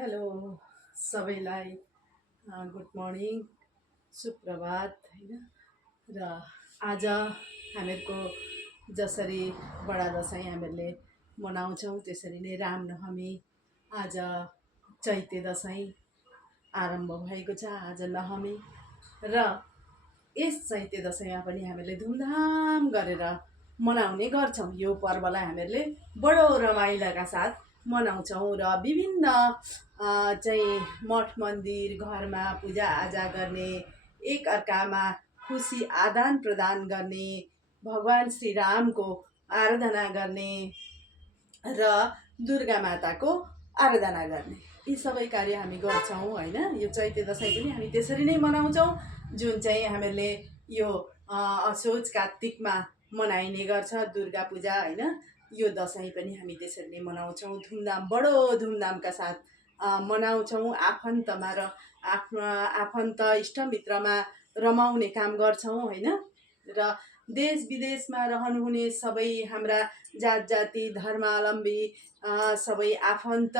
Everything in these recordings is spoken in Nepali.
हेलो सबैलाई गुड मर्निङ सुप्रभात होइन। र आज हामीहरूको जसरी बडा दसैँ हामीहरूले मनाउँछौँ त्यसरी नै रामनवमी आज चैते दसैँ आरम्भ भएको छ। आज नवमी र यस चैते दसैँमा पनि हामीले धुमधाम गरेर मनाउने गर्छौँ। यो पर्वलाई हामीहरूले बडो रमाइलोका साथ मनाउँछौँ र विभिन्न चाहिँ मठ मन्दिर घरमा पूजाआजा गर्ने, एकअर्कामा खुसी आदान प्रदान गर्ने, भगवान् श्री रामको आराधना गर्ने र दुर्गा माताको आराधना गर्ने, यी सबै कार्य हामी गर्छौँ होइन। यो चैते दसैँ पनि हामी त्यसरी नै मनाउँछौँ, जुन चाहिँ हामीहरूले यो असोज कार्तिकमा मनाइने गर्छ दुर्गा पूजा होइन। यो दसैँ पनि हामी त्यसरी नै मनाउँछौँ, बडो धुमधामका साथ मनाउँछौँ। आफन्तमा र आफ्नो आफन्त इष्टमित्रमा रमाउने काम गर्छौँ होइन। र देश विदेशमा रहनुहुने सबै हाम्रा जात जाति धर्मावलम्बी सबै आफन्त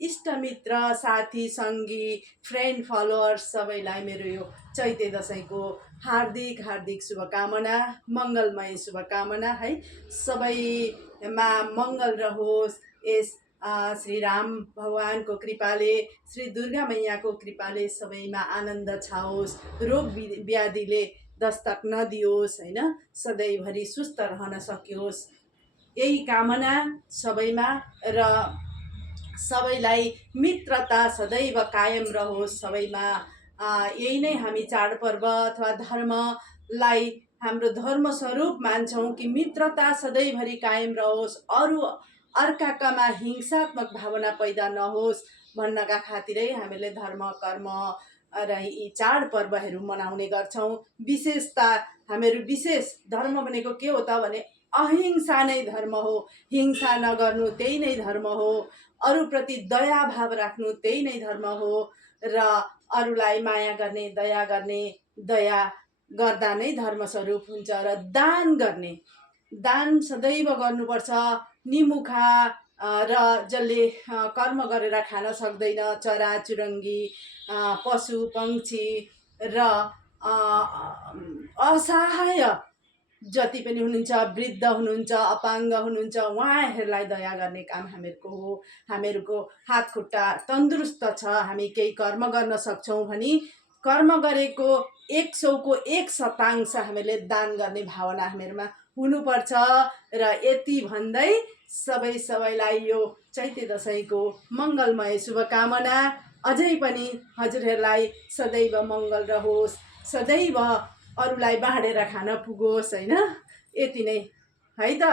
इष्टमित्र साथी सङ्गी फ्रेन्ड फलोअर्स सबैलाई मेरो यो चैते दसैँको हार्दिक हार्दिक शुभकामना, मङ्गलमय शुभकामना है। सबैमा मङ्गल रहोस्। यस श्री राम भगवानको कृपाले, श्री दुर्गा मैयाको कृपाले सबैमा आनन्द छाओस्, रोग व्याधिले दस्तक नदियोस् होइन, सधैँभरि सुस्त रहन सकियोस्, यही कामना सबैमा। र सबैलाई मित्रता सदैव कायम रहोस् सबैमा, यही नै हामी चाडपर्व अथवा धर्मलाई हाम्रो धर्म स्वरूप मान्छौँ कि मित्रता सधैँभरि कायम रहोस्, अरू अर्काकामा हिंसात्मक भावना पैदा नहोस् भन्नका खातिरै हामीले धर्म कर्म र यी चाडपर्वहरू मनाउने गर्छौँ। विशेषता हामीहरू विशेष धर्म भनेको के हो त भने अहिंसा नै धर्म हो। हिंसा नगर्नु त्यही नै धर्म हो, अरूप्रति दया भाव राख्नु त्यही नै धर्म हो, र अरूलाई माया गर्ने दया गर्दा नै धर्मस्वरूप हुन्छ। र दान गर्ने, दान सदैव गर्नुपर्छ। निमुखा र जसले कर्म गरेर खान सक्दैन, चराचुरुङ्गी पशु पक्षी र असहाय जति पनि हुनुहुन्छ, वृद्ध हुनुहुन्छ, अपाङ्ग हुनुहुन्छ, उहाँहरूलाई दया गर्ने काम हामीहरूको हो। हामीहरूको हात खुट्टा तन्दुरुस्त छ, हामी केही कर्म गर्न सक्छौँ भने कर्म गरेको 100को 1 शतांश हामीले दान गर्ने भावना हामीहरूमा हुनुपर्छ। र यति भन्दै सबैलाई यो चैते दसैँको मङ्गलमय शुभकामना। अझै पनि हजुरहरूलाई सदैव मङ्गल रहोस्, सदैव अरूलाई बाँडेर खान पुगोस् होइन। यति नै है त।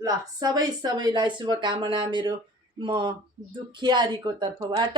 ल सबैलाई शुभकामना मेरो म दुखियारीको तर्फबाट।